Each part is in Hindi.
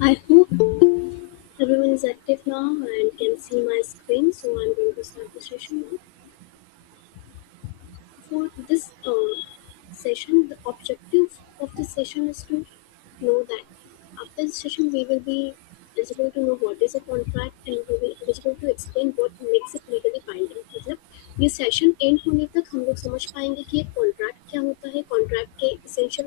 I hope everyone is active now and can see my screen, so I'm going to start the session now. For this session, the objective of this session is to know that after this session, we will be eligible to know what is a contract and we will be eligible to explain what makes it legally binding. मतलब ये सेशन एंड होने तक हम लोग समझ पाएंगे कि एक कॉन्ट्रैक्ट क्या होता है, कॉन्ट्रैक्ट के essential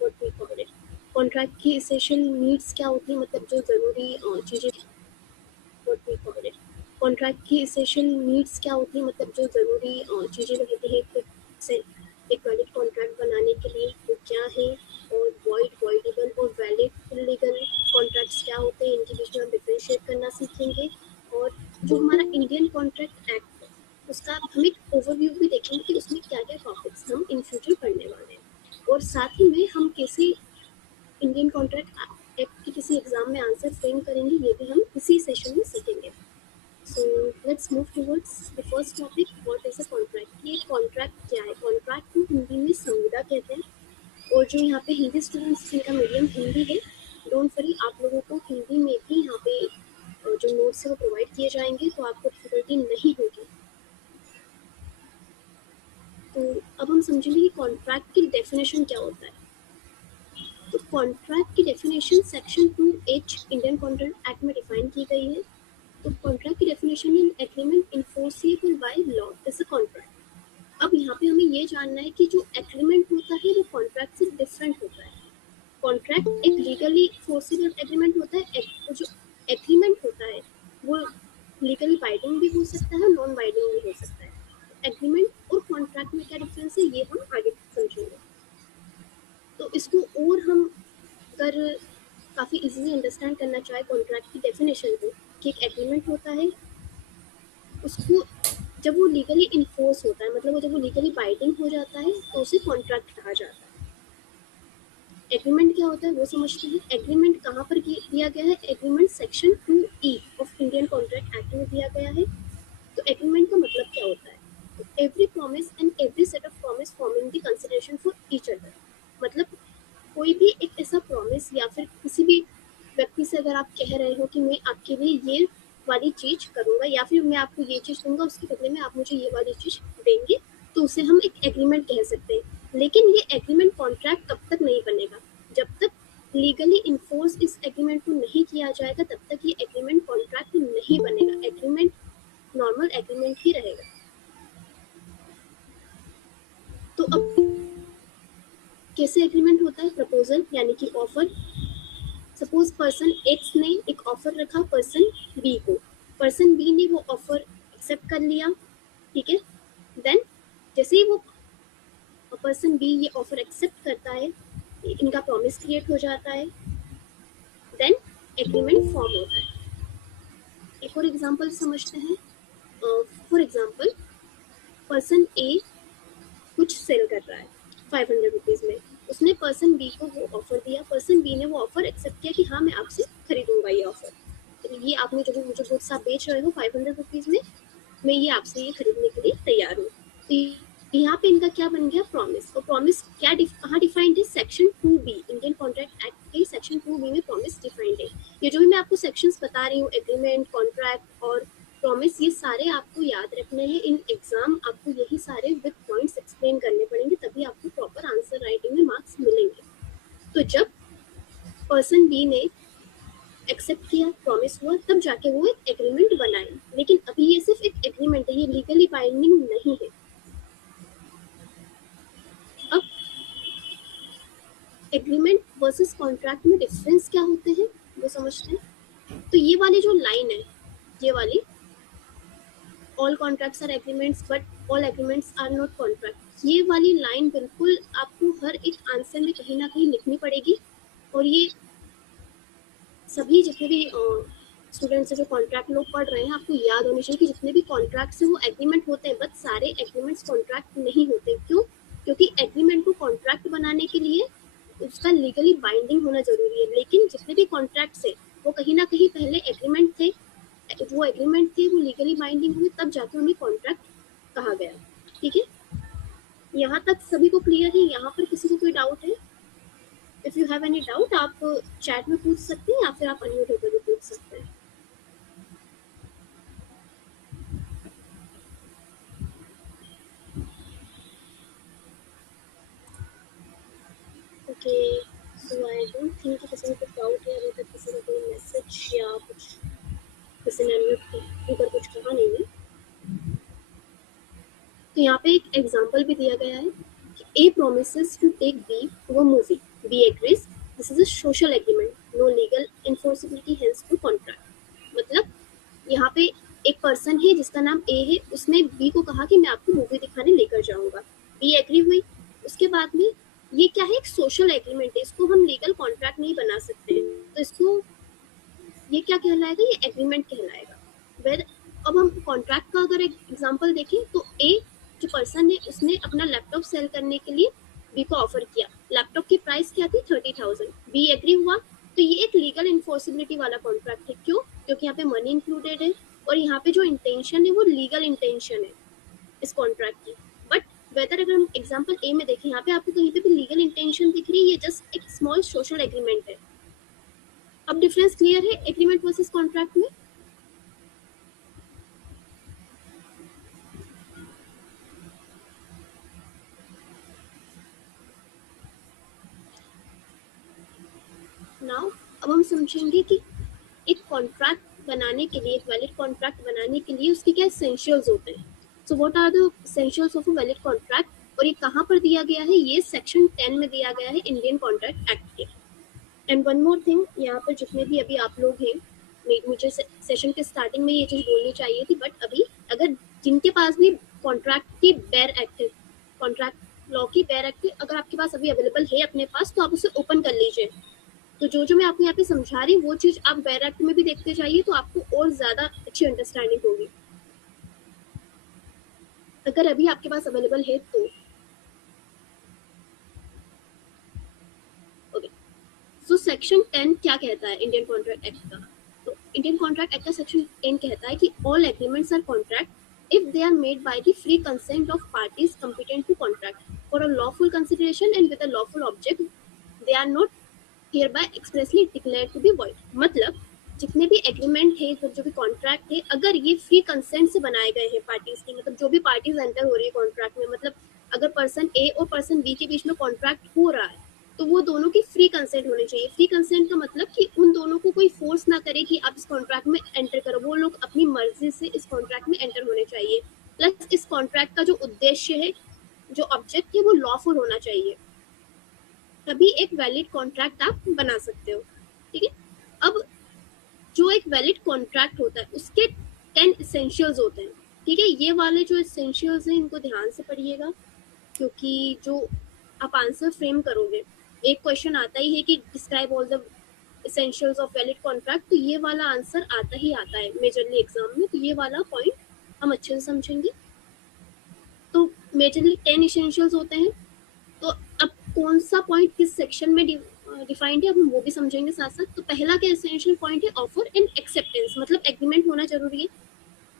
what we call it contract की इसेंशियल नीड्स क्या होती है, मतलब जो ज़रूरी चीज़ें what we call it contract की एसेंशियल नीड्स क्या होती है, मतलब जो ज़रूरी चीज़ें रहती है एक वैलिड कॉन्ट्रैक्ट बनाने के लिए वो क्या है, और वॉइडेबल और वैलिड इलीगल कॉन्ट्रैक्ट्स क्या होते हैं, इनके बीच में हम डिफरेंशिएट करना सीखेंगे। और जो हमारा इंडियन कॉन्ट्रैक्ट एक्ट है उसका हम एक ओवरव्यू भी देखेंगे कि उसमें क्या क्या टॉपिक्स हम इन फ्यूचर पढ़ने वाले हैं, और साथ ही में हम कैसे इंडियन कॉन्ट्रैक्ट एक्ट के किसी एग्जाम में आंसर फ्रेम करेंगे, ये भी हम इसी सेशन में सीखेंगे। So let's move towards the first topic. What is a contract? ये कॉन्ट्रैक्ट क्या है? कॉन्ट्रैक्ट को हिंदी में संविदा कहते हैं, और जो यहाँ पे हिंदी स्टूडेंट्स जिनका मीडियम हिंदी है, डोंट वरी, आप लोगों को हिंदी में भी यहाँ पे जो नोट्स है वो प्रोवाइड किए जाएंगे, तो आपको डिफिकल्टी नहीं होगी। तो अब हम समझेंगे कि कॉन्ट्रैक्ट की डेफिनेशन क्या होता है। तो कॉन्ट्रैक्ट की definition section 2H Indian contract act में डिफाइन की गई है। तो कॉन्ट्रैक्ट की डेफिनेशन है agreement enforceable by law is a contract. अब यहाँ पे हमें ये जानना है कि जो एग्रीमेंट होता है वो कॉन्ट्रैक्ट से डिफरेंट होता है। कॉन्ट्रैक्ट एक लीगली फोर्सिबल एग्रीमेंट होता है, जो एग्रीमेंट होता है वो लीगली बाइंडिंग भी हो सकता है, नॉन बाइंडिंग भी हो सकता है। एग्रीमेंट और कॉन्ट्रैक्ट में क्या डिफरेंस है ये हम आगे समझेंगे। तो इसको और हम अगर काफ़ी इजीली अंडरस्टैंड करना चाहे कॉन्ट्रैक्ट की डेफिनेशन को, कि एक एग्रीमेंट होता है, उसको जब वो लीगली इन्फोर्स होता है, मतलब वो जब वो लीगली बाइंडिंग हो जाता है तो उसे कॉन्ट्रैक्ट कहा जाता है। एग्रीमेंट क्या होता है वो समझते हैं। एग्रीमेंट कहाँ पर दिया गया है? Agreement section 2E of Indian contract act में दिया गया है। तो एग्रीमेंट का मतलब क्या होता है? Every promise and every set of promise forming the consideration for each other. मतलब कोई भी एक ऐसा प्रॉमिस या फिर किसी भी व्यक्ति से अगर आप कह रहे हो कि मैं आपके लिए ये वाली चीज करूंगा, या फिर मैं आपको ये चीज दूंगा, उसके बदले में आप मुझे ये वाली चीज देंगे, तो उसे हम एक एग्रीमेंट कह सकते हैं। लेकिन ये एग्रीमेंट कॉन्ट्रैक्ट तब तक नहीं बनेगा जब तक लीगली इन्फोर्स इस एग्रीमेंट को नहीं किया जाएगा, तब तक ये एग्रीमेंट कॉन्ट्रैक्ट नहीं बनेगा। एग्रीमेंट नॉर्मल एग्रीमेंट ही रहेगा। तो अब कैसे एग्रीमेंट होता है? प्रपोजल यानी कि ऑफर। सपोज पर्सन एक्स ने एक ऑफर रखा पर्सन बी को, पर्सन बी ने वो ऑफर एक्सेप्ट कर लिया, ठीक है। देन जैसे ही वो पर्सन बी ये ऑफर एक्सेप्ट करता है, इनका प्रॉमिस क्रिएट हो जाता है, देन एग्रीमेंट फॉर्म होता है। एक और एग्जांपल समझते हैं। फॉर एग्जांपल, पर्सन ए कुछ सेल कर रहा है 500 रुपीज़ में, उसने पर्सन बी को वो ऑफर दिया, पर्सन बी ने वो ऑफर एक्सेप्ट किया कि हाँ मैं आपसे खरीदूंगा ये ऑफर, तो ये आपने जो भी मुझे गुड्स आप बेच रहे हो 500 रुपीज़ में, मैं ये आपसे ये खरीदने के लिए तैयार हूँ। तो यहाँ पे इनका क्या बन गया? प्रॉमिस। तो प्रॉमिस क्या कहाँ डिफाइंड है? Section 2B Indian contract act के सेक्शन 2B में प्रॉमिस डिफाइंड है। ये जो भी मैं आपको सेक्शंस बता रही हूँ, एग्रीमेंट, कॉन्ट्रैक्ट और प्रॉमिस, ये सारे आपको याद रखने हैं। इन एग्जाम आपको यही सारे विद पॉइंट्स एक्सप्लेन करने पड़ेंगे, तभी आपको प्रॉपर आंसर राइटिंग में मार्क्स मिलेंगे। तो जब पर्सन बी ने एक्सेप्ट किया, प्रॉमिस हुआ, तब जाके वो एक एग्रीमेंट बनाए। लेकिन अभी ये सिर्फ एक एग्रीमेंट है, ये लीगली बाइंडिंग नहीं है। अब एग्रीमेंट वर्सेस कॉन्ट्रैक्ट में डिफरेंस क्या होते हैं वो समझते हैं। तो ये वाली जो लाइन है, ये वाली, all contracts are agreements but all agreements are not contract, ये वाली लाइन बिल्कुल आपको हर एक आंसर में कहीं ना कहीं लिखनी पड़ेगी। और ये सभी जितने भी स्टूडेंट्स जो कॉन्ट्रैक्ट लोग पढ़ रहे हैं, आपको याद होनी चाहिए कि जितने भी कॉन्ट्रैक्ट्स हैं वो एग्रीमेंट होते हैं, बट सारे एग्रीमेंट्स कॉन्ट्रैक्ट नहीं होते। क्यों? क्योंकि एग्रीमेंट को कॉन्ट्रैक्ट बनाने के लिए उसका लीगली बाइंडिंग होना जरूरी है। लेकिन जितने भी कॉन्ट्रैक्ट्स है वो कहीं ना कहीं पहले एग्रीमेंट थे, वो एग्रीमेंट थे, वो लीगली बाइंडिंग हुए, तब जाके उन्हें कॉन्ट्रैक्ट कहा गया। ठीक है, यहाँ तक सभी को क्लियर है? यहाँ पर किसी को कोई डाउट है? If you have any doubt आप चैट में पूछ सकते हैं या फिर आप अनम्यूट होकर भी पूछ सकते हैं. Okay, so I don't think कि किसी को कुछ डाउट है अभी तक. किसी का कोई मैसेज या कुछ किसी ने अनम्यूट होकर कुछ कहा नहीं है. तो यहाँ पे एक एग्जांपल भी दिया गया है कि A promises to take B to a movie. B agrees. This is a social agreement. No legal enforceability hence to contract. मतलब यहाँ पे एक पर्सन है जिसका नाम A है, उसने B को कहा कि मैं आपको मूवी दिखाने लेकर जाऊंगा. B एग्री हुई. उसके बाद में ये क्या है, एक सोशल एग्रीमेंट है, इसको हम लीगल कॉन्ट्रैक्ट नहीं बना सकते. तो इसको ये क्या कहलाएगा, ये एग्रीमेंट कहलाएगा. वेर अब हम कॉन्ट्रैक्ट का अगर एक एग्जांपल देखें तो ए जो पर्सन है उसने अपना लैपटॉप सेल करने के लिए बी को ऑफर किया. लैपटॉप की प्राइस क्या थी, 30,000. बी एग्री हुआ. तो ये एक लीगल इन्फोर्सिबिलिटी वाला कॉन्ट्रैक्ट है. क्यों? क्योंकि यहाँ पे मनी इंक्लूडेड है और यहाँ पे जो इंटेंशन है वो लीगल इंटेंशन है इस कॉन्ट्रैक्ट की. बट वेदर अगर हम एग्जाम्पल ए में देखें, यहाँ पे आपको कहीं पे भी लीगल इंटेंशन दिख रही है, ये जस्ट एक स्मॉल सोशल एग्रीमेंट है. अब डिफरेंस क्लियर है एग्रीमेंट वर्सेस कॉन्ट्रैक्ट में. नाउ अब हम समझेंगे कि एक कॉन्ट्रैक्ट बनाने के लिए, एक वैलिड कॉन्ट्रैक्ट बनाने के लिए उसके क्या एसेंशियल्स होते हैं. So what are the essentials of a valid contract, और ये कहाँ पर दिया गया है, ये सेक्शन 10 में दिया गया है इंडियन कॉन्ट्रैक्ट एक्ट के. एंड वन मोर थिंग, यहाँ पर जितने भी अभी आप लोग हैं, मुझे सेशन के स्टार्टिंग में ये चीज़ बोलनी चाहिए थी, बट अभी अगर जिनके पास भी कॉन्ट्रैक्ट की बेयर एक्ट है, कॉन्ट्रैक्ट लॉ की बेयर एक्ट अगर आपके पास अभी अवेलेबल है अपने पास, तो आप उसे ओपन कर लीजिए. तो जो मैं आपको यहाँ पे समझा रही वो चीज आप बेयर एक्ट में भी देखते जाइए, तो आपको और ज्यादा अच्छी अंडरस्टैंडिंग होगी अगर अभी आपके पास अवेलेबल है तो. ओके, सो सेक्शन 10 क्या कहता है इंडियन कॉन्ट्रैक्ट एक्ट का. तो इंडियन कॉन्ट्रैक्ट एक्ट का सेक्शन 10 कहता है कि all agreements are contract if they are made by the free consent of parties competent to contract for a lawful consideration and with a lawful object, they are not hereby expressly declared to be void. मतलब जितने भी एग्रीमेंट है, जो भी कॉन्ट्रैक्ट है, अगर ये फ्री कंसेंट से बनाए गए हैं पार्टीज की, मतलब जो भी पार्टीज एंटर हो रही है कॉन्ट्रैक्ट में, मतलब अगर पर्सन ए और पर्सन बी के बीच में कॉन्ट्रैक्ट हो रहा है तो वो दोनों की फ्री कंसेंट होनी चाहिए. फ्री कंसेंट का मतलब कि उन दोनों को कोई फोर्स ना करे कि आप इस कॉन्ट्रैक्ट में एंटर करो, वो लोग अपनी मर्जी से इस कॉन्ट्रैक्ट में एंटर होने चाहिए. प्लस इस कॉन्ट्रैक्ट का जो उद्देश्य है, जो ऑब्जेक्ट है, वो लॉफुल होना चाहिए, तभी एक वैलिड कॉन्ट्रैक्ट आप बना सकते हो. ठीक है. अब जो एक वैलिड कॉन्ट्रैक्ट होता है उसके 10 एसेंशियल्स होते हैं. ठीक है, ये वाले जो एसेंशियल्स हैं इनको ध्यान से पढ़िएगा, क्योंकि जो आप आंसर फ्रेम करोगे, एक क्वेश्चन आता ही है कि describe all the essentials of valid contract, तो ये वाला आंसर आता ही आता है मेजरली एग्जाम में. तो ये वाला पॉइंट हम अच्छे से समझेंगे. तो मेजरली 10 एसेंशियल्स होते हैं. तो अब कौन सा पॉइंट किस सेक्शन में डिफाइंड है, अब हम वो भी समझेंगे साथ साथ. तो पहला क्या एसेंशियल पॉइंट है, ऑफर एंड एक्सेप्टेंस, मतलब एग्रीमेंट होना जरूरी है.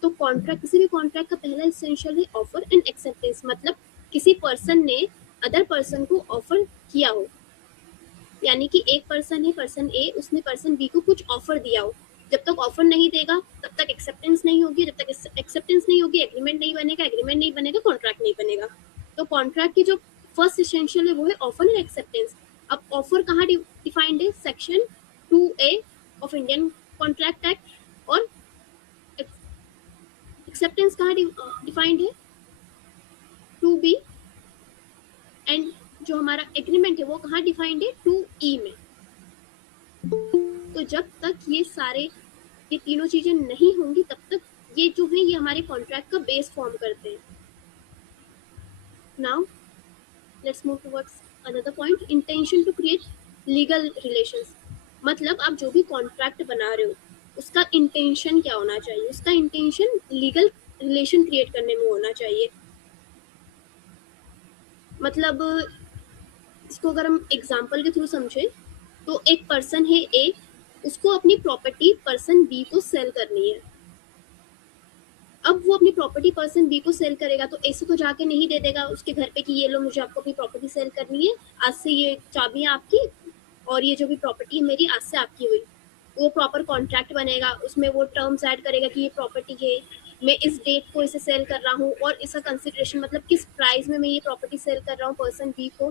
तो कॉन्ट्रैक्ट, किसी भी कॉन्ट्रैक्ट का पहला एसेंशियल है ऑफर एंड एक्सेप्टेंस, मतलब किसी पर्सन ने अदर पर्सन को ऑफर किया हो, यानी कि एक पर्सन है, पर्सन ए, उसने पर्सन बी को कुछ ऑफर दिया हो. जब तक ऑफर नहीं देगा तब तक एक्सेप्टेंस नहीं होगी, जब तक एक्सेप्टेंस नहीं होगी एग्रीमेंट नहीं बनेगा, एग्रीमेंट नहीं बनेगा कॉन्ट्रैक्ट नहीं बनेगा. तो कॉन्ट्रैक्ट की जो फर्स्ट एसेंशियल है वो है ऑफर एंड एक्सेप्टेंस. अब ऑफर कहाँ डिफाइंड है, section 2A of Indian contract act, और एक्सेप्टेंस कहाँ डिफाइंड है, 2B. एंड जो हमारा एग्रीमेंट है वो कहाँ डिफाइंड है, 2E में. तो जब तक ये तीनों चीजें नहीं होंगी तब तक ये जो है ये हमारे कॉन्ट्रैक्ट का बेस फॉर्म करते हैं. Now let's move towards another point, intention to create legal relations. मतलब आप जो भी कॉन्ट्रैक्ट बना रहे हो उसका इंटेंशन क्या होना चाहिए, उसका इंटेंशन लीगल रिलेशन क्रिएट करने में होना चाहिए. मतलब इसको अगर हम एग्जाम्पल के थ्रू समझे, तो एक पर्सन है ए, उसको अपनी प्रॉपर्टी पर्सन बी को सेल करनी है. अब वो अपनी प्रॉपर्टी पर्सन बी को सेल करेगा तो ऐसे तो जाके नहीं दे देगा उसके घर पे कि ये लो मुझे आपको अपनी प्रॉपर्टी सेल करनी है, आज से ये चाबियां आपकी, और ये जो भी प्रॉपर्टी है मेरी आज से आपकी हुई, वो प्रॉपर कॉन्ट्रैक्ट बनेगा, उसमें वो टर्म्स ऐड करेगा कि ये प्रॉपर्टी है, मैं इस डेट को इसे सेल कर रहा हूँ और इसका कंसिडरेशन मतलब किस प्राइस में मैं ये प्रॉपर्टी सेल कर रहा हूँ पर्सन बी को,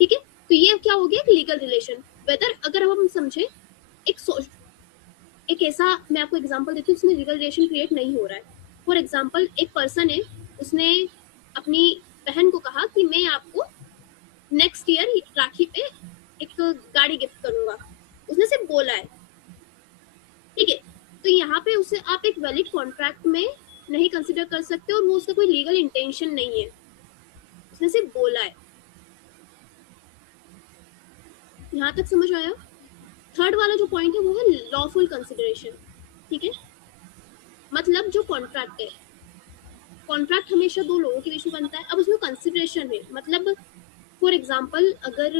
ठीक है। तो ये क्या हो गया, एक लीगल रिलेशन। वेदर अगर हम समझे एक ऐसा, मैं आपको एग्जांपल देती हूँ उसमें लीगल रिलेशन क्रिएट नहीं हो रहा है। फॉर एग्जांपल एक पर्सन है, उसने अपनी बहन को कहा कि मैं आपको नेक्स्ट ईयर राखी पे एक गाड़ी गिफ्ट करूंगा, उसने सिर्फ बोला है, ठीक है। तो यहाँ पे उसे आप एक वैलिड कॉन्ट्रैक्ट में नहीं कंसिडर कर सकते और वो उसका कोई लीगल इंटेंशन नहीं है, उसने सिर्फ बोला है। यहाँ तक समझ आया। थर्ड वाला जो पॉइंट है वो है लॉफुल कंसिडरेशन, ठीक है। मतलब जो कॉन्ट्रैक्ट है, कॉन्ट्रैक्ट हमेशा दो लोगों के बीच में बनता है, अब उसमें कंसिडरेशन है, मतलब फॉर एग्जांपल अगर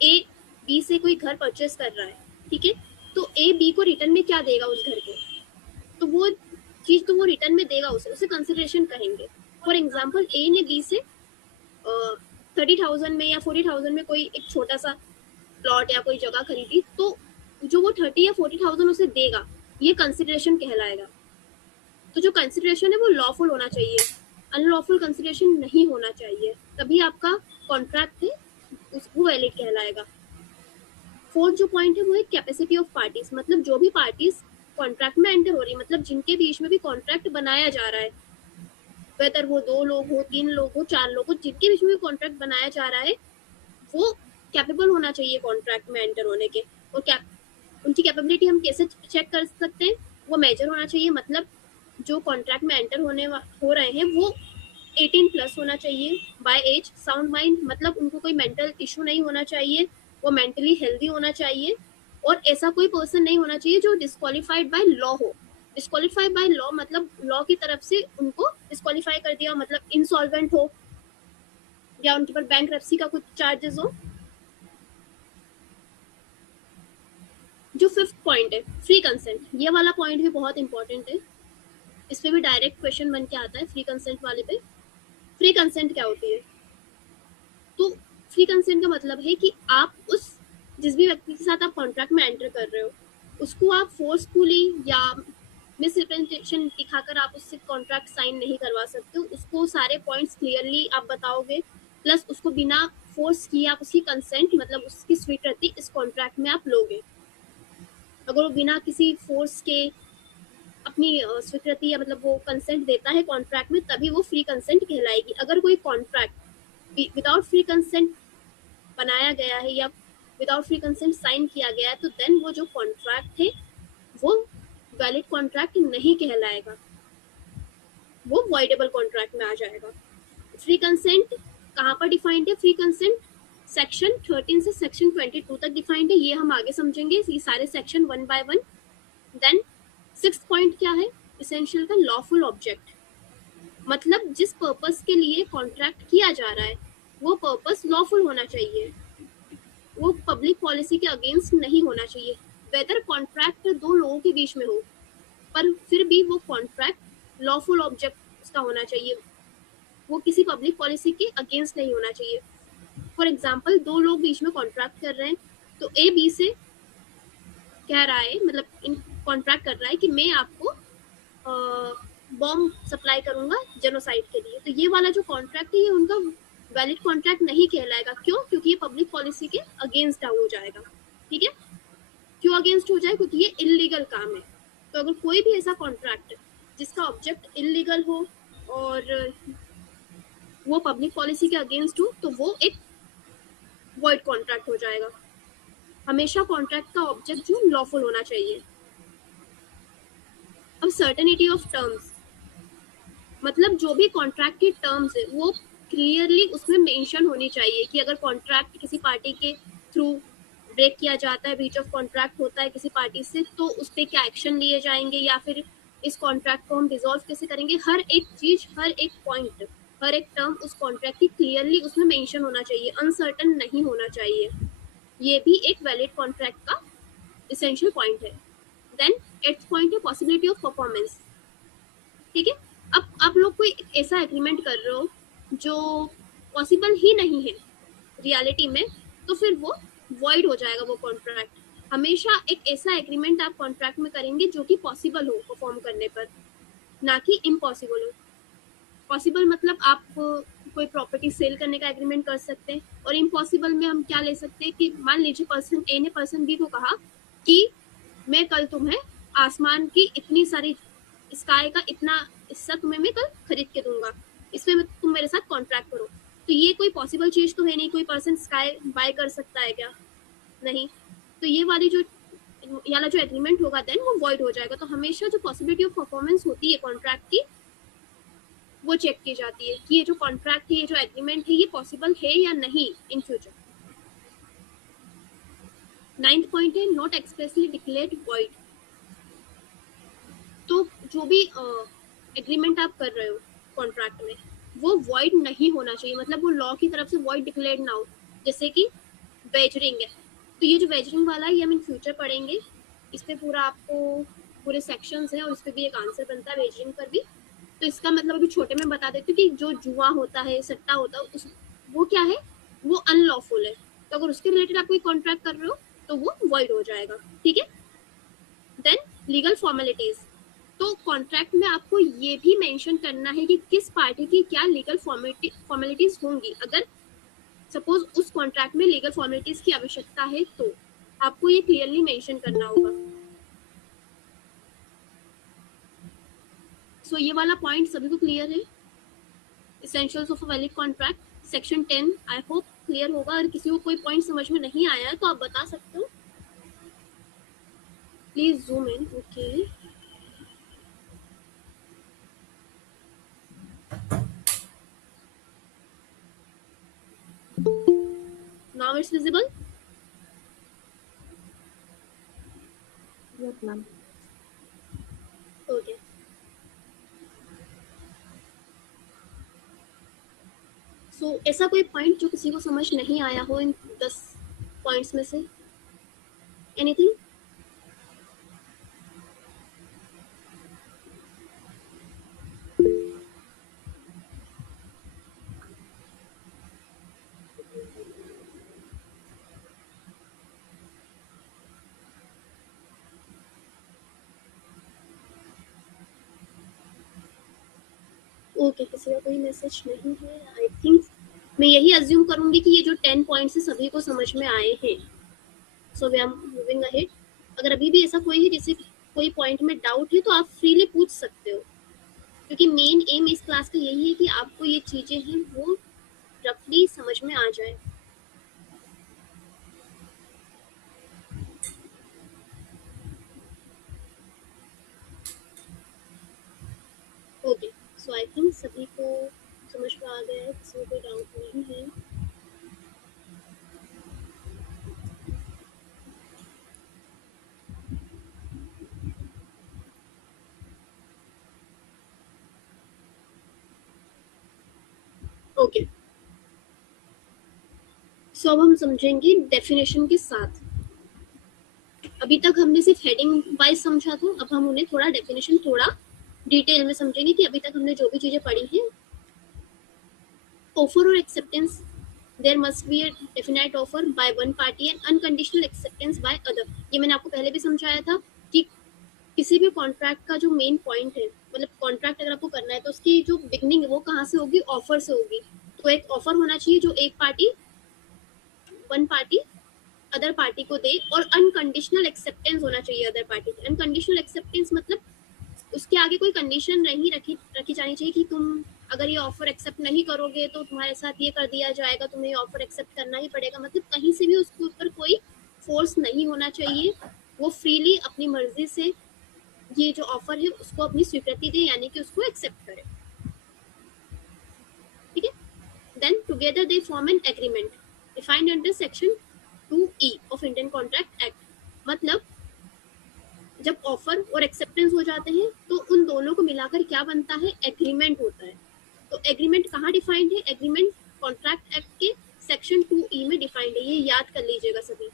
ए बी से कोई घर परचेस कर रहा है, ठीक है, तो ए बी को रिटर्न में क्या देगा उस घर को, तो वो चीज तो वो रिटर्न में देगा, उसे कंसिडरेशन कहेंगे। फॉर एग्जांपल ए ने बी से 30,000 में या 40,000 में कोई एक छोटा सा प्लॉट या कोई जगह खरीदी, तो जो वो 30 या 40,000 उसे देगा, ये कंसिडरेशन कहलाएगा। तो जो कंसिडरेशन है वो लॉफुल होना चाहिए, अनलॉफुल कंसिडरेशन नहीं होना चाहिए, तभी आपका कॉन्ट्रैक्ट है वो वैलिड कहलाएगा। फोर्थ जो पॉइंट है वो है कैपेसिटी ऑफ पार्टीज, मतलब जो भी पार्टीज कॉन्ट्रैक्ट में एंटर हो रही है, मतलब जिनके बीच में भी कॉन्ट्रैक्ट बनाया जा रहा है, वेदर वो 2 लोग हो, 3 लोग हो, 4 लोग हो, जिनके बीच में भी कॉन्ट्रैक्ट बनाया जा रहा है, वो कैपेबल होना चाहिए कॉन्ट्रैक्ट में एंटर होने के। और क्या उनकी कैपेबिलिटी हम कैसे चेक कर सकते हैं, वो मेजर होना चाहिए, मतलब जो कॉन्ट्रैक्ट में एंटर हो रहे हैं वो 18 प्लस होना चाहिए, बाय एज, साउंड माइंड, मतलब उनको कोई मेंटल इशू नहीं होना चाहिए, वो मेंटली हेल्दी होना चाहिए, और ऐसा कोई पर्सन नहीं होना चाहिए जो डिस्क्वालिफाइड बाय लॉ हो। डिस्क्वालिफाइड बाय लॉ मतलब लॉ की तरफ से उनको डिस्क्वालिफाई कर दिया, मतलब इंसॉल्वेंट हो या उनके पर बैंकरप्सी का कुछ चार्जेस हो। जो फिफ्थ पॉइंट है फ्री कंसेंट, ये वाला पॉइंट भी बहुत इंपॉर्टेंट है, इस पे भी डायरेक्ट क्वेश्चन बन के आता है फ्री कंसेंट वाले पे। फ्री कंसेंट क्या होती है, तो फ्री कंसेंट का मतलब है कि आप उस जिस भी व्यक्ति के साथ आप कॉन्ट्रैक्ट में एंटर कर रहे हो, उसको आप फोर्सफुली या मिसरिप्रेजेंटेशन दिखाकर आप उससे कॉन्ट्रैक्ट साइन नहीं करवा सकते हो, उसको सारे पॉइंट्स क्लियरली आप बताओगे, प्लस उसको बिना फोर्स किए आप उसकी कंसेंट मतलब उसकी स्वीकृति इस कॉन्ट्रैक्ट में आप लोगे। अगर वो बिना किसी फोर्स के अपनी स्वीकृति या मतलब वो कंसेंट देता है कॉन्ट्रैक्ट में, तभी वो फ्री कंसेंट कहलाएगी। अगर कोई कॉन्ट्रैक्ट विदाउट फ्री कंसेंट बनाया गया है या विदाउट फ्री कंसेंट साइन किया गया है, तो देन वो जो कॉन्ट्रैक्ट है वो वैलिड कॉन्ट्रैक्ट नहीं कहलाएगा, वो वॉइडेबल कॉन्ट्रैक्ट में आ जाएगा। फ्री कंसेंट कहाँ पर डिफाइंड है, फ्री कंसेंट सेक्शन 13 से सेक्शन 22 तक डिफाइंड है, ये हम आगे समझेंगे, ये सारे section one by one. Then sixth point क्या है, इसेंशियल का लॉफुल ऑब्जेक्ट, मतलब जिस पर्पस के लिए कॉन्ट्रैक्ट किया जा रहा है वो पर्पस लॉफुल होना चाहिए, वो पब्लिक पॉलिसी के अगेंस्ट नहीं होना चाहिए। वेदर कॉन्ट्रैक्ट दो लोगों के बीच में हो, पर फिर भी वो कॉन्ट्रैक्ट लॉफुल ऑब्जेक्ट उसका होना चाहिए, वो किसी पब्लिक पॉलिसी के अगेंस्ट नहीं होना चाहिए। फॉर एग्जाम्पल दो लोग बीच में कॉन्ट्रैक्ट कर रहे हैं, तो ए बी से कह रहा है, मतलब इन कॉन्ट्रैक्ट कर रहा है कि मैं आपको बॉम्ब सप्लाई करूंगा जेनोसाइड के लिए, तो ये वाला जो कॉन्ट्रैक्ट है ये उनका वैलिड कॉन्ट्रैक्ट नहीं कहलाएगा। क्यों? क्योंकि ये पब्लिक पॉलिसी के अगेंस्ट हो जाएगा, ठीक है। क्यों अगेंस्ट हो जाए? क्योंकि ये इलीगल काम है। तो अगर कोई भी ऐसा कॉन्ट्रैक्ट जिसका ऑब्जेक्ट इलीगल हो और वो पब्लिक पॉलिसी के अगेंस्ट हो, तो वो एक वॉइड कॉन्ट्रैक्ट हो जाएगा। हमेशा कॉन्ट्रैक्ट का ऑब्जेक्ट जो लॉफुल होना चाहिए। अब सर्टेनिटी ऑफ टर्म्स, मतलब जो भी कॉन्ट्रैक्ट की टर्म्स है वो क्लियरली उसमें मेंशन होनी चाहिए कि अगर कॉन्ट्रैक्ट किसी पार्टी के थ्रू ब्रेक किया जाता है, ब्रीच ऑफ कॉन्ट्रैक्ट होता है किसी पार्टी से, तो उस पर क्या एक्शन लिए जाएंगे या फिर इस कॉन्ट्रैक्ट को हम डिसॉल्व कैसे करेंगे। हर एक चीज, हर एक पॉइंट, हर एक टर्म उस कॉन्ट्रैक्ट की क्लियरली उसमें मेंशन होना चाहिए, अनसर्टन नहीं होना चाहिए। ये भी एक वैलिड कॉन्ट्रैक्ट का इसेंशियल पॉइंट है। देन एट्थ पॉइंट है पॉसिबिलिटी ऑफ परफॉर्मेंस, ठीक है। अब आप लोग कोई ऐसा एग्रीमेंट कर रहे हो जो पॉसिबल ही नहीं है रियलिटी में, तो फिर वो वॉइड हो जाएगा वो कॉन्ट्रैक्ट। हमेशा एक ऐसा एग्रीमेंट आप कॉन्ट्रैक्ट में करेंगे जो कि पॉसिबल हो परफॉर्म करने पर, ना कि इम्पॉसिबल हो। पॉसिबल मतलब आप कोई प्रॉपर्टी सेल करने का एग्रीमेंट कर सकते हैं, और इम्पॉसिबल में हम क्या ले सकते हैं कि मान लीजिए पर्सन ए ने पर्सन बी को कहा कि मैं कल तुम्हें आसमान की इतनी सारी स्काई का इतना हिस्सा तुम्हें मैं कल खरीद के दूंगा, इसमें तुम मेरे साथ कॉन्ट्रैक्ट करो। तो ये कोई पॉसिबल चीज तो है नहीं, कोई पर्सन स्काई बाय कर सकता है क्या? नहीं। तो ये वाली जो एग्रीमेंट होगा देन वो वॉइड हो जाएगा। तो हमेशा जो पॉसिबिलिटी ऑफ परफॉर्मेंस होती है कॉन्ट्रैक्ट की, वो चेक की जाती है कि ये जो कॉन्ट्रैक्ट है, ये जो एग्रीमेंट है, ये पॉसिबल है या नहीं इन फ्यूचर। 9th पॉइंट है नॉट एक्सप्रेसली डिक्लेयर्ड वॉइड। तो जो भी एग्रीमेंट आप कर रहे हो कॉन्ट्रैक्ट में, वो वॉइड नहीं होना चाहिए, मतलब वो लॉ की तरफ से वॉइड डिक्लेयर्ड ना हो। जैसे कि वेजरिंग है, तो ये जो वेजरिंग वाला है ये हम इन फ्यूचर पढ़ेंगे। इस पे पूरा आपको पूरे सेक्शंस हैं और इस पे भी एक आंसर बनता है वेजरिंग पर भी। तो इसका मतलब अभी छोटे में बता देती हूँ कि जो जुआ होता है, सट्टा होता है, वो क्या है, वो अनलॉफुल है। तो अगर उसके रिलेटेड आप कोई कॉन्ट्रैक्ट कर रहे हो तो वो वॉइड हो जाएगा। ठीक है। Then legal formalities. तो कॉन्ट्रैक्ट में आपको ये भी मेंशन करना है कि किस पार्टी की क्या लीगल फॉर्मेलिटीज होंगी। अगर सपोज उस कॉन्ट्रैक्ट में लीगल फॉर्मेलिटीज की आवश्यकता है तो आपको ये क्लियरली मेंशन करना होगा। सो ये वाला पॉइंट सभी को क्लियर है? Essentials of a valid contract section 10 I hope clear होगा। अगर किसी को कोई पॉइंट समझ में नहीं आया है तो आप बता सकते हो, please zoom in. Okay, now it's visible. Yes, ma'am. Okay. सो ऐसा कोई पॉइंट जो किसी को समझ नहीं आया हो इन 10 पॉइंट्स में से? एनीथिंग? ओके, किसी का कोई मैसेज नहीं है। आई थिंक मैं यही अज्यूम करूंगी कि ये जो 10 पॉइंट्स है सभी को समझ में आए हैं। So we are moving ahead. अगर अभी भी ऐसा कोई है जिसे कोई पॉइंट में डाउट है तो आप फ्रीली पूछ सकते हो, क्योंकि मेन एम इस क्लास का यही है कि आपको ये चीजें हैं वो रफली समझ में आ जाए। ओके, सो आई थिंक सभी को समझ में आ गया है, किसी को कोई डाउट नहीं है। ओके, सो अब हम समझेंगे डेफिनेशन के साथ। अभी तक हमने सिर्फ हेडिंग वाइज समझा था, अब हम उन्हें थोड़ा डेफिनेशन थोड़ा डिटेल में समझेंगे कि अभी तक हमने जो भी चीजें पढ़ी हैं। ऑफर और acceptance, there must be a definite offer by one party and unconditional acceptance by other. ये मैंने आपको पहले भी समझाया था कि किसी भी कॉन्ट्रैक्ट का जो मेन पॉइंट है, मतलब कॉन्ट्रैक्ट अगर आपको करना है तो उसकी जो बिगनिंग है वो कहाँ से होगी, ऑफर से होगी। तो एक ऑफर होना चाहिए जो एक party, one party other party को दे, और अनकंडीशनल एक्सेप्टेंस होना चाहिए अदर पार्टी की। अनकंडीशनल एक्सेप्टेंस मतलब उसके आगे कोई कंडीशन नहीं रखी जानी चाहिए कि तुम अगर ये ऑफर एक्सेप्ट नहीं करोगे तो तुम्हारे साथ ये कर दिया जाएगा, तुम्हें ये ऑफर एक्सेप्ट करना ही पड़ेगा। मतलब कहीं से भी उसके ऊपर कोई फोर्स नहीं होना चाहिए, वो फ्रीली अपनी मर्जी से ये जो ऑफर है उसको अपनी स्वीकृति दे, यानी कि उसको एक्सेप्ट करे। ठीक है। Then together they form an agreement defined under section 2E of Indian contract act. मतलब जब ऑफर और एक्सेप्टेंस हो जाते हैं तो उन दोनों को मिलाकर क्या बनता है, एग्रीमेंट होता है। तो एग्रीमेंट कहाँ डिफाइंड है, एग्रीमेंट कॉन्ट्रैक्ट एक्ट के सेक्शन 2E में डिफाइंड है, ये याद कर लीजिएगा सभी।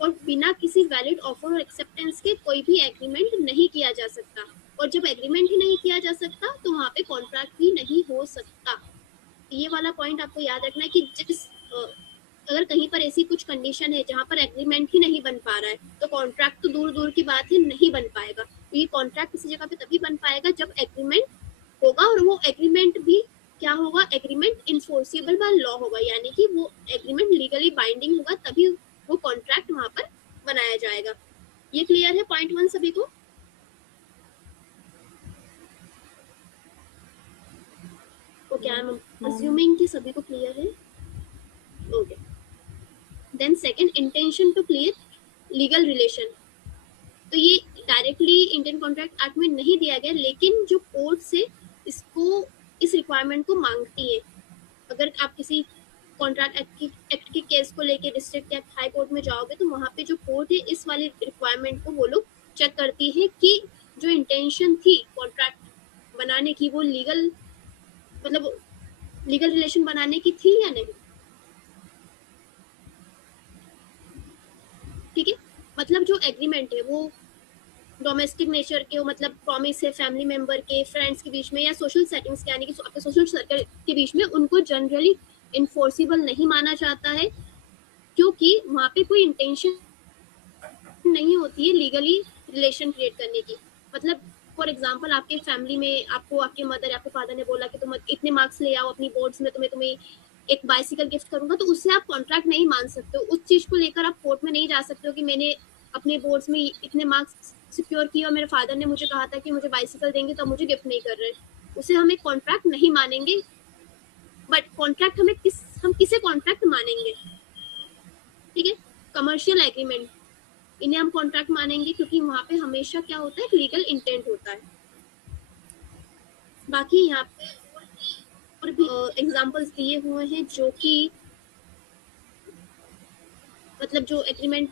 और बिना किसी वैलिड ऑफर और एक्सेप्टेंस के कोई भी एग्रीमेंट नहीं किया जा सकता, और जब एग्रीमेंट ही नहीं किया जा सकता तो वहां पे कॉन्ट्रैक्ट भी नहीं हो सकता। ये वाला पॉइंट आपको याद रखना है कि अगर कहीं पर ऐसी कुछ कंडीशन है जहां पर एग्रीमेंट ही नहीं बन पा रहा है तो कॉन्ट्रैक्ट तो दूर दूर की बात है, नहीं बन पाएगा। तो ये कॉन्ट्रैक्ट किसी जगह पे तभी बन पाएगा जब एग्रीमेंट होगा, और वो एग्रीमेंट भी क्या होगा, एग्रीमेंट इन्फोर्सिबल बाय लॉ होगा, यानी कि वो एग्रीमेंट लीगली बाइंडिंग होगा, तभी वो कॉन्ट्रैक्ट वहां पर बनाया जाएगा। ये क्लियर है पॉइंट 1 सभी को? ओके, आई एम अज्यूमिंग कि सभी को क्लियर है। Okay, then second, intention to clear legal relation. तो ये डायरेक्टली इंडियन कॉन्ट्रैक्ट एक्ट में नहीं दिया गया, लेकिन जो कोर्ट से इसको इस रिक्वायरमेंट को मांगती है। अगर आप किसी कॉन्ट्रैक्ट एक्ट के केस को लेके डिस्ट्रिक्ट या हाई कोर्ट में जाओगे तो वहाँ पे जो कोर्ट है इस वाली रिक्वायरमेंट को वो लोग चेक करती है कि जो इंटेंशन थी कॉन्ट्रैक्ट बनाने की वो लीगल, मतलब लीगल रिलेशन बनाने की थी या नहीं। ठीक है, मतलब जो एग्रीमेंट है वो डोमेस्टिक नेचर के, मतलब प्रॉमिस है फैमिली मेंबर के, फ्रेंड्स के बीच में, या सोशल सेटिंग्स के, यानी कि आपके सोशल सर्कल के बीच में, उनको जनरली इन्फोर्सिबल नहीं माना जाता है, क्योंकि वहाँ पे कोई इंटेंशन नहीं होती है लीगली रिलेशन क्रिएट करने की। मतलब फॉर एग्जाम्पल आपके फैमिली में आपको आपके मदर या आपके फादर ने बोला कि तुम इतने मार्क्स ले आओ अपनी बोर्ड्स में, तुम्हें एक बाइसिकल गिफ्ट करूंगा, तो उससे आप कॉन्ट्रैक्ट नहीं मान सकते हो। उस चीज को लेकर आप कोर्ट में नहीं जा सकते हो कि मैंने अपने बोर्ड्स में इतने मार्क्स सिक्योर किए और मेरे फादर ने मुझे कहा था कि मुझे बाइसिकल देंगे तो मुझे गिफ्ट नहीं कर रहे, उसे हम एक कॉन्ट्रैक्ट नहीं मानेंगे। बट कॉन्ट्रैक्ट हम किसे कॉन्ट्रैक्ट मानेंगे, ठीक है, कमर्शियल एग्रीमेंट, इन्हें हम कॉन्ट्रैक्ट मानेंगे, क्योंकि वहां पे हमेशा क्या होता है, लीगल इंटेंट होता है। बाकी यहाँ पे और भी एग्जांपल्स दिए हुए हैं जो कि मतलब जो एग्रीमेंट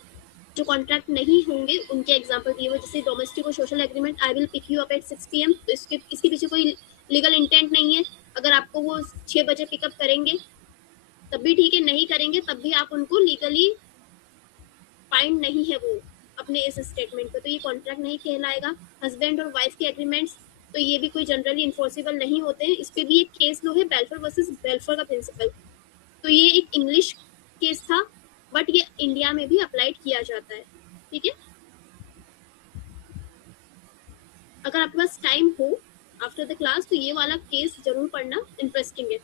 जो कॉन्ट्रैक्ट नहीं होंगे उनके एग्जांपल दिए हुए, जैसे डोमेस्टिक और social agreement, I will pick you up at 6 PM, तो इसके पीछे कोई लीगल इंटेंट नहीं है। अगर आपको वो 6 बजे पिकअप करेंगे तब भी ठीक है, नहीं करेंगे तब भी आप उनको लीगली बाइंड नहीं है वो अपने इस स्टेटमेंट पे, तो ये कॉन्ट्रैक्ट नहीं कहलाएगा। हस्बैंड और वाइफ के एग्रीमेंट्स, तो ये भी कोई जनरली इन्फोर्सिबल नहीं होते हैं। इस पे भी एक केस लो है, बेल्फोर वर्सेस बेल्फोर का प्रिंसिपल। तो ये एक इंग्लिश केस था, बट ये इंडिया में भी अप्लाइड किया जाता है। ठीक है, अगर आपके पास टाइम हो आफ्टर द क्लास तो ये वाला केस जरूर पढ़ना, इंटरेस्टिंग है।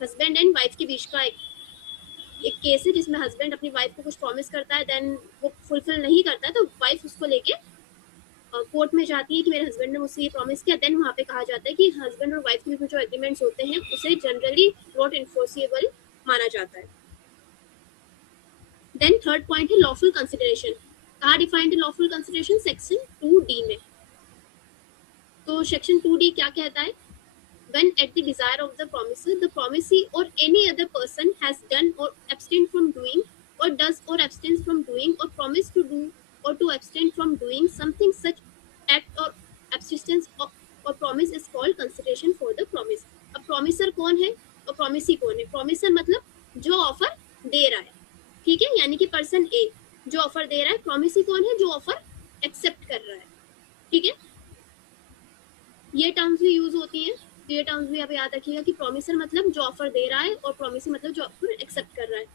हस्बैंड एंड वाइफ के बीच का एक केस है जिसमें हस्बैंड अपनी वाइफ को कुछ प्रॉमिस करता है, देन वो फुलफिल नहीं करता है, तो वाइफ उसको लेके कोर्ट में जाती है कि मेरे हस्बैंड ने मुझसे ये प्रॉमिस किया। देन वहाँ पे कहा जाता है कि हस्बैंड और वाइफ के बीच में जो एग्रीमेंट्स होते हैं उसे जनरली नॉट इन्फोर्सिबल माना जाता है। देन थर्ड पॉइंट है लॉफुल कंसिडरेशन। कहाँ डिफाइंड है लॉफुल कंसिडरेशन? सेक्शन 2D में। तो सेक्शन 2D क्या कहता है? When at the desire of the promisor, the promisee or any other person has done or abstained from doing, or does or abstains from doing, or promised to do or to abstain from doing something, such act or abstinence or promise is called consideration for the promise. अब promiser कौन है और promisee कौन है? promiser मतलब जो ऑफर दे रहा है, ठीक है, यानी कि पर्सन ए जो ऑफर दे रहा है। promisee कौन है? जो ऑफर एक्सेप्ट कर रहा है। ठीक है, ये टर्म्स भी यूज होती है, तो ये टर्म्स भी आप याद रखिएगा कि प्रोमिसर मतलब जो ऑफर दे रहा है और प्रोमिसर मतलब जो ऑफर एक्सेप्ट कर रहा है।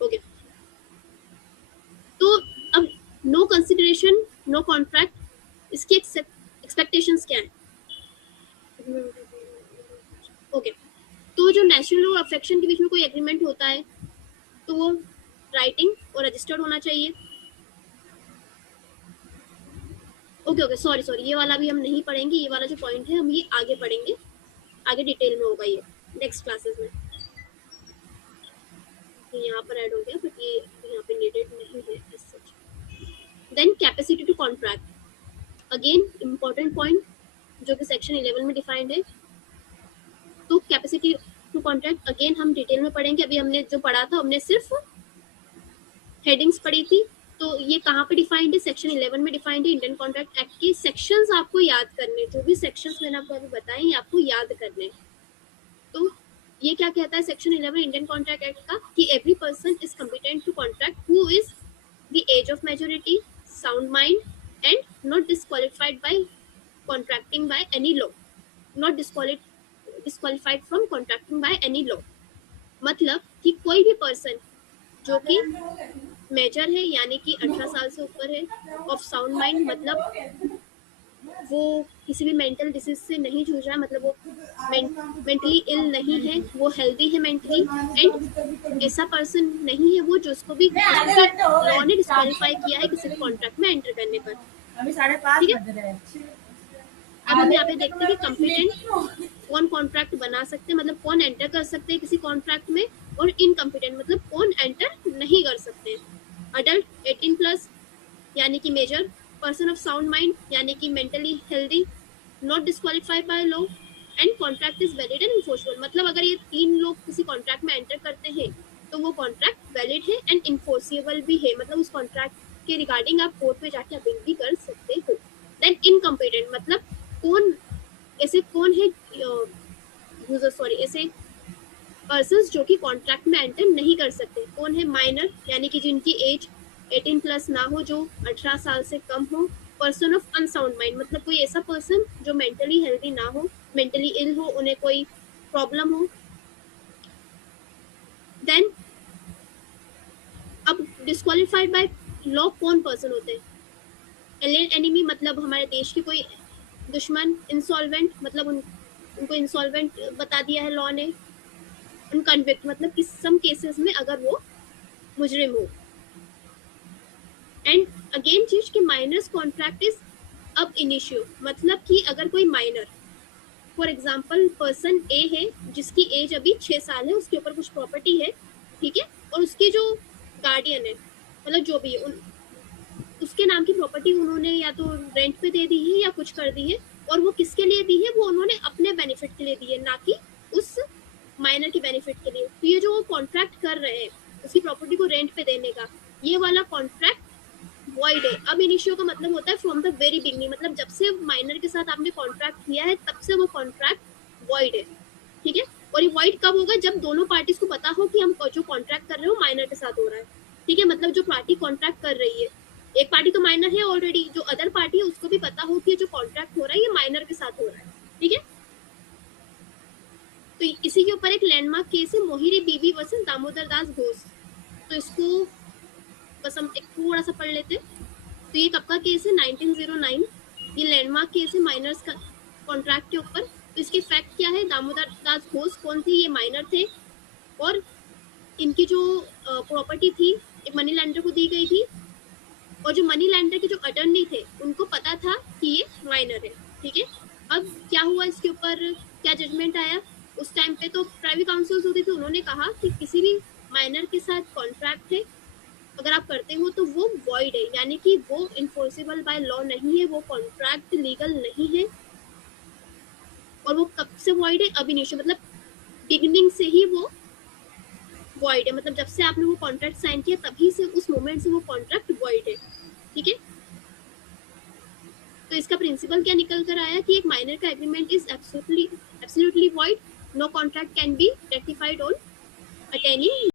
ओके, तो अब नो कंसिडरेशन नो कॉन्ट्रैक्ट, इसकी एक्सपेक्टेशंस क्या है? ओके, तो जो नेचुरल और अफेक्शन के बीच में कोई एग्रीमेंट होता है तो वो राइटिंग और रजिस्टर्ड होना चाहिए। ओके, सॉरी, ये वाला भी हम नहीं पढ़ेंगे, ये वाला जो पॉइंट है हम ये आगे पढ़ेंगे, आगे डिटेल में होगा ये नेक्स्ट क्लासेस में। यहाँ पर ऐड हो गया बट ये यहाँ पे नीडेड नहीं है as such. Then capacity to contract, again important point जो कि सेक्शन 11 में डिफाइंड है। तो कैपेसिटी टू कॉन्ट्रैक्ट अगेन हम डिटेल में पढ़ेंगे। अभी हमने जो पढ़ा था हमने सिर्फ हेडिंग्स पढ़ी थी, तो ये कहाँ पे डिफाइंड है? सेक्शन 11 में डिफाइंड है। इंडियन कॉन्ट्रैक्ट एक्ट के सेक्शंस आपको याद करने, जो भी सेक्शंस मैंने आपको अभी बताए ये आपको याद करने। तो ये क्या कहता है सेक्शन 11 इंडियन कॉन्ट्रैक्ट एक्ट का कि every person is competent to contract who is the age of majority, sound mind and not disqualified by contracting by any law, not disqualified from contracting by any law। मतलब कि कोई भी पर्सन जो कि मेजर है यानी कि 18 साल से ऊपर है, ऑफ साउंड माइंड मतलब वो किसी भी मेंटल डिसीज से नहीं जूझ रहा, मतलब वो मेंटली इल नहीं है, वो हेल्दी है मेंटली, एंड ऐसा पर्सन नहीं है वो जिसको भी लॉ ने डिस्क्वालीफाई किया है किसी भी कॉन्ट्रैक्ट में एंटर करने पर। ठीक है, अब हम यहाँ पे देखते हैं कि कॉम्पिटेंट कौन कॉन्ट्रैक्ट बना सकते हैं, मतलब कौन एंटर कर सकते हैं किसी कॉन्ट्रैक्ट में, और इनकॉम्पिटेंट मतलब कौन एंटर नहीं कर सकते। अडल्ट 18+ यानी कि major, person of sound mind यानी कि mentally healthy, not disqualified by law, and contract is valid and enforceable. मतलब अगर ये 3 लोग किसी कॉन्ट्रैक्ट में एंटर करते हैं तो वो कॉन्ट्रैक्ट वैलिड है एंड इन्फोर्सेबल भी है, मतलब उस कॉन्ट्रैक्ट के रिगार्डिंग आप कोर्ट में जाके अपील भी कर सकते हो। देन इनकॉम्पिटेंट मतलब कौन ऐसे कौन है ऐसे पर्सन्स जो कि कॉन्ट्रैक्ट में एंटर नहीं कर सकते। कौन है? माइनर यानी कि जिनकी एज 18+ ना हो, जो 18 साल से कम हो। पर्सन ऑफ अनसाउंड माइंड मतलब कोई ऐसा पर्सन जो मेंटली हेल्दी ना हो, मेंटली इल हो, उन्हें कोई प्रॉब्लम हो। देन अब डिस्क्वालीफाइड बाय लॉ कौन पर्सन होते हैं? एलियन एनिमी मतलब हमारे देश के कोई दुश्मन। इंसॉल्वेंट मतलब उनको इंसॉल्वेंट बता दिया है लॉ ने। अनकन्विक्ट मतलब कि सम केसेस में अगर वो मुजरिम हो। एंड अगेन चीज कि माइनर्स कॉन्ट्रैक्ट इज अब इनिशियो, मतलब कि अगर कोई माइनर, फॉर एग्जाम्पल पर्सन ए है जिसकी एज अभी 6 साल है, उसके ऊपर कुछ प्रॉपर्टी है, ठीक है, और उसके जो गार्डियन है मतलब जो भी है उसके नाम की प्रॉपर्टी उन्होंने या तो रेंट पे दे दी है या कुछ कर दी है, और वो किसके लिए दी है? वो उन्होंने अपने बेनिफिट के लिए दी है, ना कि उस माइनर के बेनिफिट के लिए। तो ये जो वो कॉन्ट्रैक्ट कर रहे हैं उसकी प्रॉपर्टी को रेंट पे देने का, ये वाला कॉन्ट्रैक्ट वॉइड है। अब इनिशियो का मतलब होता है फ्रॉम द वेरी बिगनिंग, मतलब जब से माइनर के साथ आपने कॉन्ट्रैक्ट किया है तब से वो कॉन्ट्रैक्ट वॉइड है। ठीक है, और ये वॉइड कब होगा? जब दोनों पार्टीज को पता हो कि हम जो कॉन्ट्रैक्ट कर रहे हो माइनर के साथ हो रहा है। ठीक है, मतलब जो पार्टी कॉन्ट्रैक्ट कर रही है, एक पार्टी तो माइनर है ऑलरेडी, जो अदर पार्टी है उसको भी पता हो कि जो कॉन्ट्रैक्ट हो रहा है ये माइनर के साथ हो रहा है। ठीक है, तो इसी के ऊपर एक लैंडमार्क केस है मोहिरी बीबी वर्सेस दामोदर दास घोष। तो इसको बस हम एक थोड़ा सा पढ़ लेते। तो ये कब का केस है? 1909। ये लैंडमार्क केस है माइनर्स का कॉन्ट्रैक्ट के ऊपर। तो इसके फैक्ट क्या है? दामोदर दास घोष कौन थे? ये माइनर थे, और इनकी जो प्रॉपर्टी थी एक मनी लैंडर को दी गई थी, और जो मनी लैंडर के जो अटर्नी थे उनको पता था कि ये माइनर है। ठीक है, अब क्या हुआ इसके ऊपर, क्या जजमेंट आया? उस टाइम पे तो प्राइवेट काउंसिल्स होती थी, उन्होंने कहा कि किसी भी माइनर के साथ कॉन्ट्रैक्ट है अगर आप करते हो तो वो वॉइड है, यानी कि वो इन्फोर्सेबल बाय लॉ नहीं है, वो कॉन्ट्रैक्ट लीगल नहीं है। और वो कब से वॉइड है? अब इनिशियल मतलब बिगिनिंग से ही वो वॉइड है, मतलब जब से आपने वो कॉन्ट्रैक्ट साइन किया तभी से उस मोमेंट से वो कॉन्ट्रैक्ट वॉइड है। ठीक है, तो इसका प्रिंसिपल क्या निकल कर आया कि एक माइनर का agreement is absolutely void, no contract can be rectified on attaining